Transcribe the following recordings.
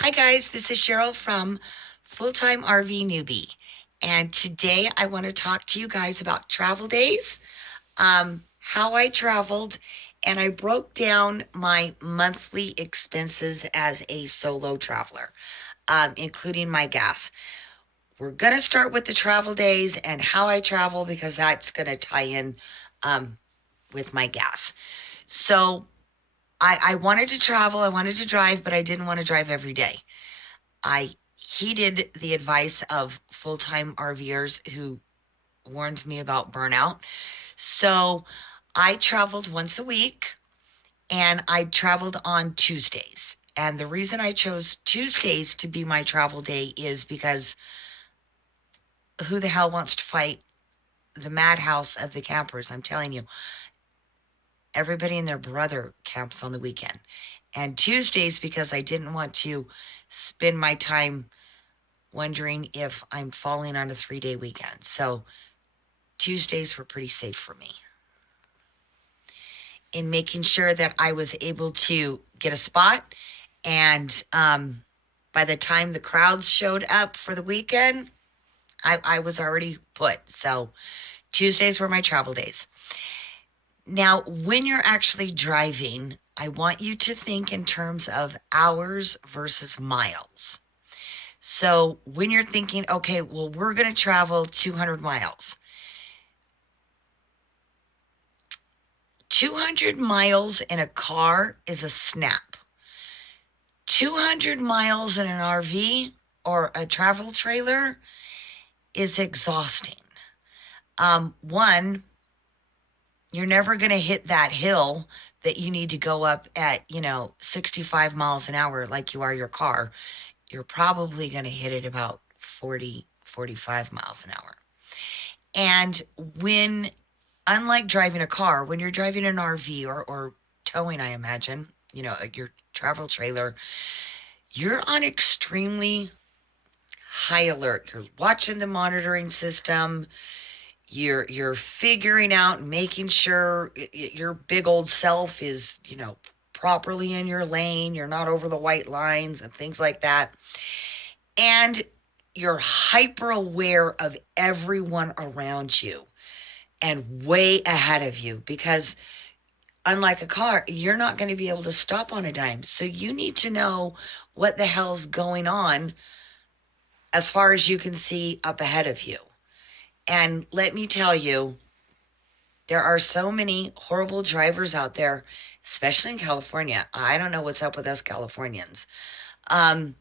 Hi guys, this is Cheryl from Full Time RV Newbie. And today I want to talk to you guys about travel days, how I traveled, and I broke down my monthly expenses as a solo traveler, including my gas. We're going to start with the travel days and how I travel because that's going to tie in um, with my gas. So I wanted to travel, I wanted to drive, but I didn't want to drive every day. I heeded the advice of full time RVers who warned me about burnout. So I traveled once a week and I traveled on Tuesdays. And the reason I chose Tuesdays to be my travel day is because who the hell wants to fight the madhouse of the campers? I'm telling you, everybody and their brother camps on the weekend. And Tuesdays, because I didn't want to spend my time wondering if I'm falling on a 3-day weekend. So Tuesdays were pretty safe for me in making sure that I was able to get a spot. And by the time the crowds showed up for the weekend, I was already put. So Tuesdays were my travel days. Now, when you're actually driving, I want you to think in terms of hours versus miles. So when you're thinking, okay, well, we're going to travel 200 miles. 200 miles in a car is a snap. 200 miles in an RV or a travel trailer is exhausting. One, you're never going to hit that hill that you need to go up at, 65 miles an hour like you are your car. You're probably going to hit it about 40, 45 miles an hour. And when, unlike driving a car, when you're driving an RV or towing, I imagine, your travel trailer, you're on extremely high alert. You're watching the monitoring system. You're figuring out, making sure your big old self is, properly in your lane. You're not over the white lines and things like that. And you're hyper aware of everyone around you and way ahead of you because unlike a car, you're not going to be able to stop on a dime. So you need to know what the hell's going on as far as you can see up ahead of you. And let me tell you, there are so many horrible drivers out there, especially in California. I don't know what's up with us Californians. Um,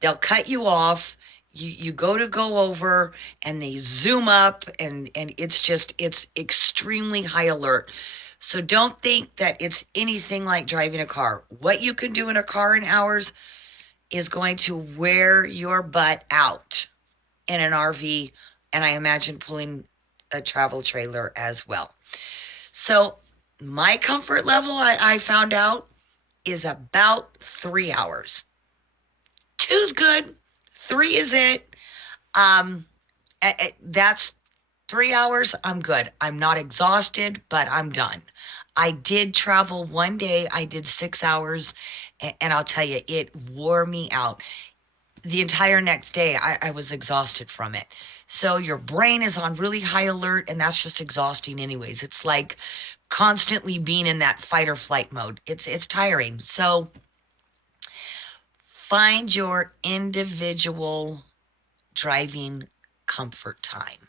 they'll cut you off. You go over and they zoom up and it's extremely high alert. So don't think that it's anything like driving a car. What you can do in a car in hours is going to wear your butt out in an RV, and I imagine pulling a travel trailer as well. So my comfort level, I found out, is about 3 hours. Two's good. Three is it. That's 3 hours. I'm good. I'm not exhausted, but I'm done. I did travel one day. I did 6 hours, and I'll tell you, it wore me out. The entire next day, I was exhausted from it. So your brain is on really high alert, and that's just exhausting, anyways. It's like constantly being in that fight or flight mode. It's tiring. So find your individual driving comfort time.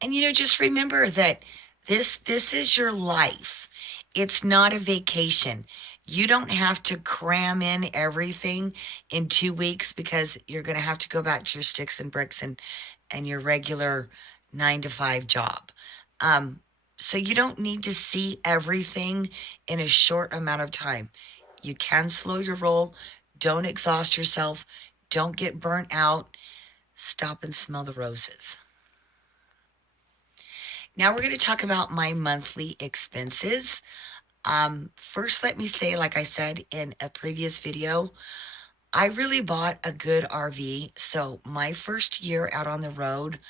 And just remember that this is your life. It's not a vacation. You don't have to cram in everything in 2 weeks because you're going to have to go back to your sticks and bricks and your regular 9 to 5 job. So you don't need to see everything in a short amount of time. You can slow your roll. Don't exhaust yourself. Don't get burnt out. Stop and smell the roses. Now we're going to talk about my monthly expenses. First, let me say, like I said in a previous video, I really bought a good RV. So my first year out on the road,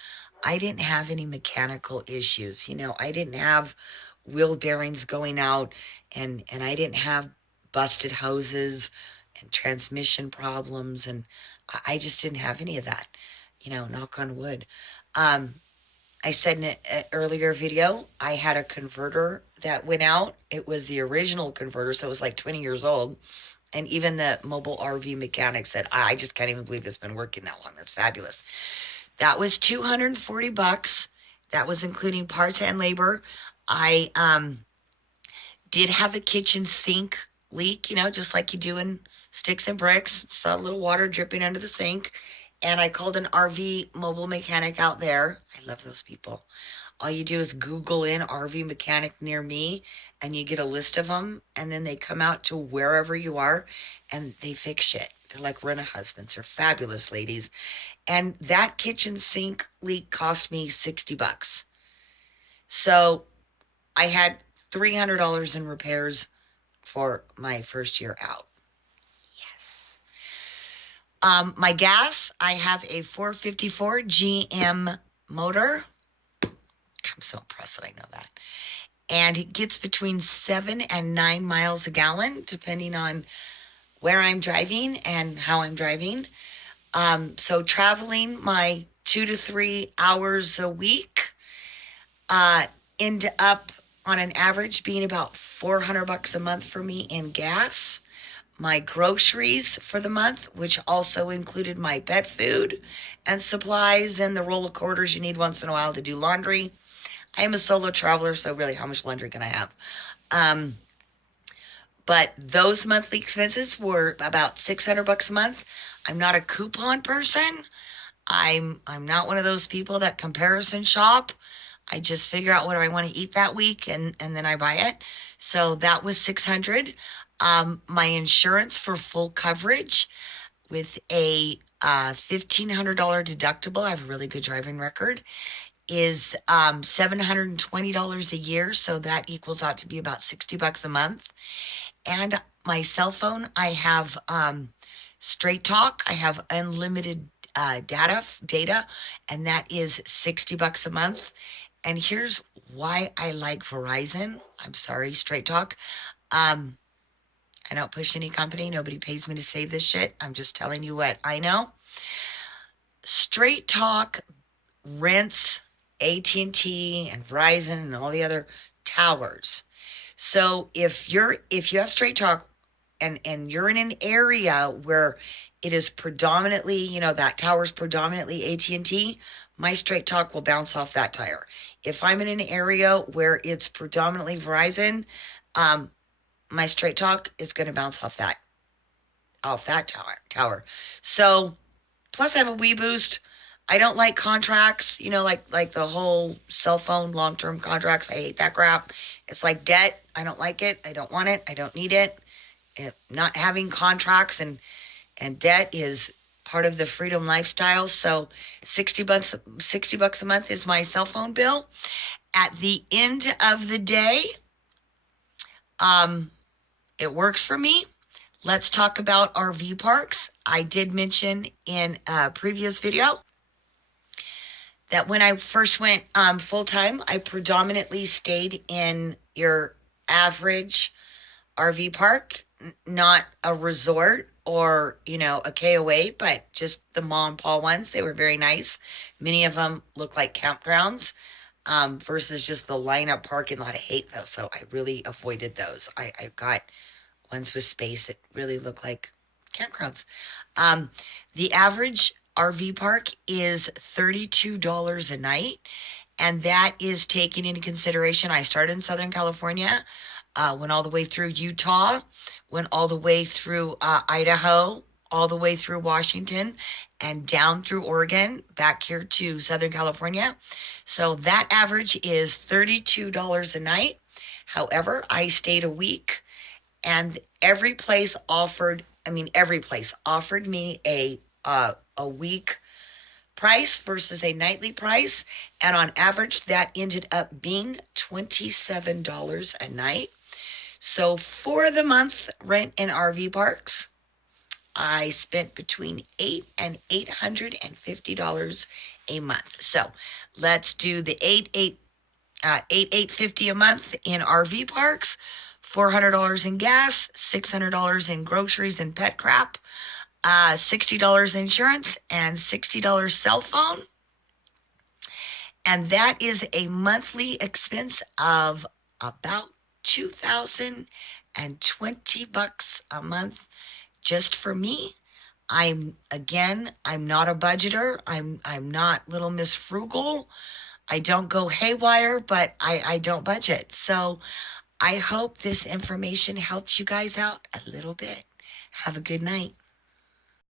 I didn't have any mechanical issues. I didn't have wheel bearings going out and I didn't have busted hoses and transmission problems. And I just didn't have any of that, knock on wood. Um, I said in an earlier video, I had a converter that went out. It was the original converter, so it was like 20 years old. And even the mobile RV mechanic said, I just can't even believe it's been working that long. That's fabulous. That was $240. That was including parts and labor. I did have a kitchen sink leak, just like you do in sticks and bricks. Saw a little water dripping under the sink. And I called an RV mobile mechanic out there. I love those people. All you do is Google in RV mechanic near me and you get a list of them. And then they come out to wherever you are and they fix shit. They're like rent-a-husbands. They're fabulous ladies. And that kitchen sink leak cost me $60. So I had $300 in repairs for my first year out. Yes. My gas, I have a 454 GM motor. I'm so impressed that I know that. And it gets between 7 and 9 miles a gallon, depending on where I'm driving and how I'm driving. So traveling my 2 to 3 hours a week, end up on an average being about $400 a month for me in gas. My groceries for the month, which also included my pet food and supplies and the roll of quarters you need once in a while to do laundry. I am a solo traveler, so really how much laundry can I have? But those monthly expenses were about $600 a month. I'm not a coupon person. I'm not one of those people that comparison shop. I just figure out what I want to eat that week and then I buy it. So that was $600. My insurance for full coverage with a $1,500 deductible, I have a really good driving record, is $720 a year. So that equals out to be about $60 a month. And my cell phone, I have Straight Talk. I have unlimited data, and that is $60 a month. And here's why I like Verizon. I'm sorry, Straight Talk. I don't push any company. Nobody pays me to say this shit. I'm just telling you what I know. Straight Talk rents AT&T and Verizon and all the other towers. So if you have Straight Talk and you're in an area where it is predominantly, that tower's predominantly AT&T, my Straight Talk will bounce off that tire. If I'm in an area where it's predominantly Verizon, my Straight Talk is going to bounce off that tower. So, plus I have a WeBoost. I don't like contracts, like the whole cell phone long-term contracts. I hate that crap. It's like debt. I don't like it. I don't want it. I don't need it. Not having contracts and debt is part of the freedom lifestyle. So $60 a month is my cell phone bill. At the end of the day, it works for me. Let's talk about RV parks. I did mention in a previous video that when I first went full-time, I predominantly stayed in your average RV park, not a resort or, a KOA, but just the mom and pa ones. They were very nice. Many of them look like campgrounds versus just the lineup parking lot. I hate those, so I really avoided those. I got ones with space that really look like campgrounds. The average RV park is $32 a night, and that is taking into consideration I started in Southern California, went all the way through Utah, went all the way through Idaho, all the way through Washington, and down through Oregon, back here to Southern California. So that average is $32 a night. However, I stayed a week, and every place offered me a week price versus a nightly price, and on average that ended up being $27 a night. So for the month rent in RV parks, I spent between $800 and $850 a month. So let's do the $850 a month in RV parks $400 in gas, $600 in groceries and pet crap, $60 insurance, and $60 cell phone. And that is a monthly expense of about $2,020 a month just for me. I'm not a budgeter. I'm not little Miss Frugal. I don't go haywire, but I don't budget. So I hope this information helps you guys out a little bit. Have a good night.